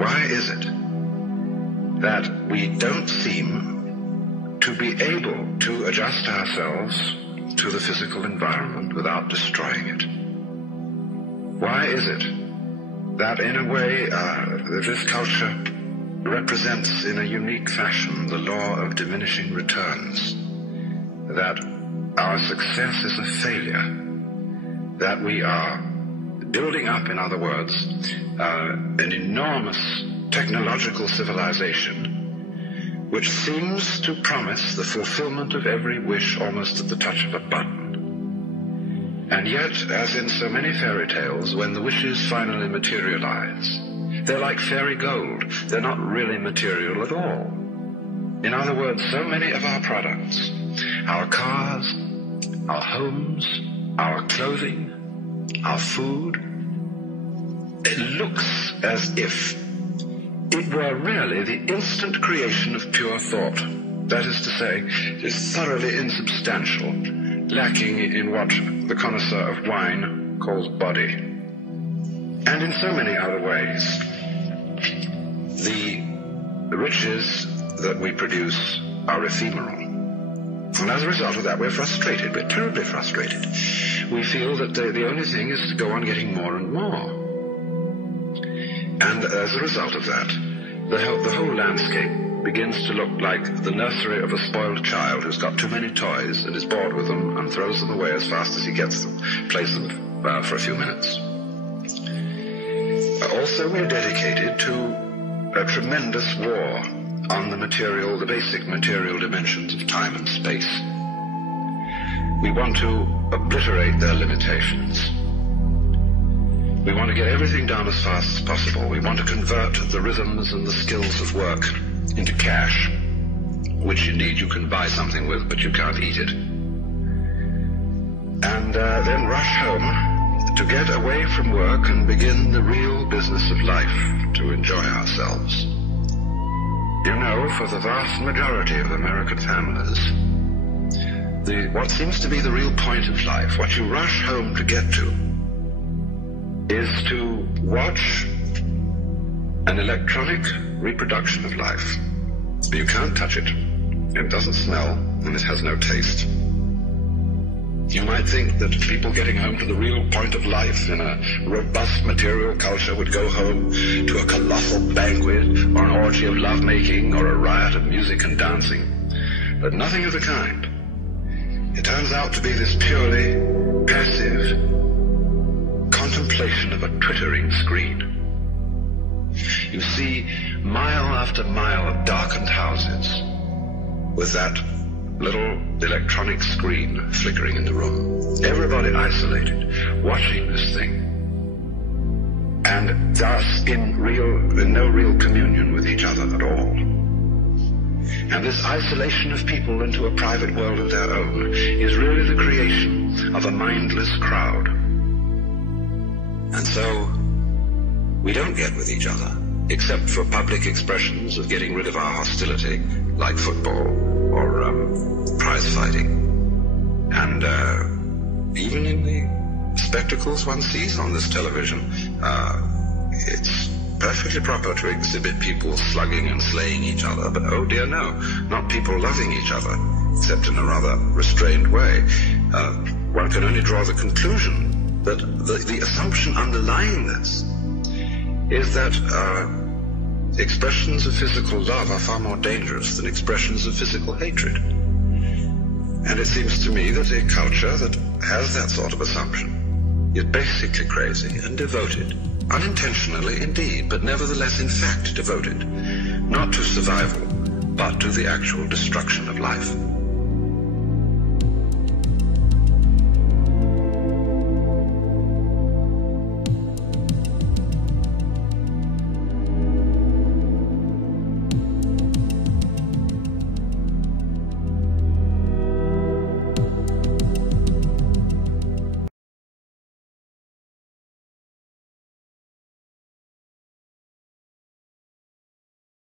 why is it that we don't seem to be able to adjust ourselves to the physical environment without destroying it? Why is it that in a way this culture represents in a unique fashion the law of diminishing returns, that our success is a failure, that we are building up, in other words, an enormous technological civilization which seems to promise the fulfillment of every wish almost at the touch of a button. And yet, as in so many fairy tales, when the wishes finally materialize, they're like fairy gold. They're not really material at all. In other words, so many of our products, our cars, our homes, our clothing, our food, it looks as if it were really the instant creation of pure thought. That is to say, it is thoroughly insubstantial, lacking in what the connoisseur of wine calls body. And in so many other ways, the riches that we produce are ephemeral. And as a result of that, we're frustrated. We're terribly frustrated. We feel that the only thing is to go on getting more and more. And as a result of that, the whole landscape begins to look like the nursery of a spoiled child who's got too many toys and is bored with them and throws them away as fast as he gets them, plays them for a few minutes. Also, we're dedicated to a tremendous war on the basic material dimensions of time and space. We want to obliterate their limitations. We want to get everything done as fast as possible. We want to convert the rhythms and the skills of work into cash, which indeed you can buy something with, but you can't eat it. And then rush home to get away from work and begin the real business of life, to enjoy ourselves. You know, for the vast majority of American families, what seems to be the real point of life, what you rush home to get to, is to watch an electronic reproduction of life. You can't touch it. It doesn't smell, and it has no taste. You might think that people getting home to the real point of life in a robust material culture would go home to a colossal banquet or an orgy of lovemaking or a riot of music and dancing. But nothing of the kind. It turns out to be this purely passive contemplation of a twittering screen. You see mile after mile of darkened houses with that little electronic screen flickering in the room. Everybody isolated, watching this thing, and thus in no real communion with each other at all. And this isolation of people into a private world of their own is really the creation of a mindless crowd. And so we don't get with each other, except for public expressions of getting rid of our hostility, like football or prize fighting. And even in the spectacles one sees on this television, it's perfectly proper to exhibit people slugging and slaying each other, but oh dear no, not people loving each other, except in a rather restrained way. One can only draw the conclusion that the assumption underlying this is that expressions of physical love are far more dangerous than expressions of physical hatred. And it seems to me that a culture that has that sort of assumption is basically crazy and devoted, unintentionally indeed, but nevertheless in fact devoted, not to survival, but to the actual destruction of life.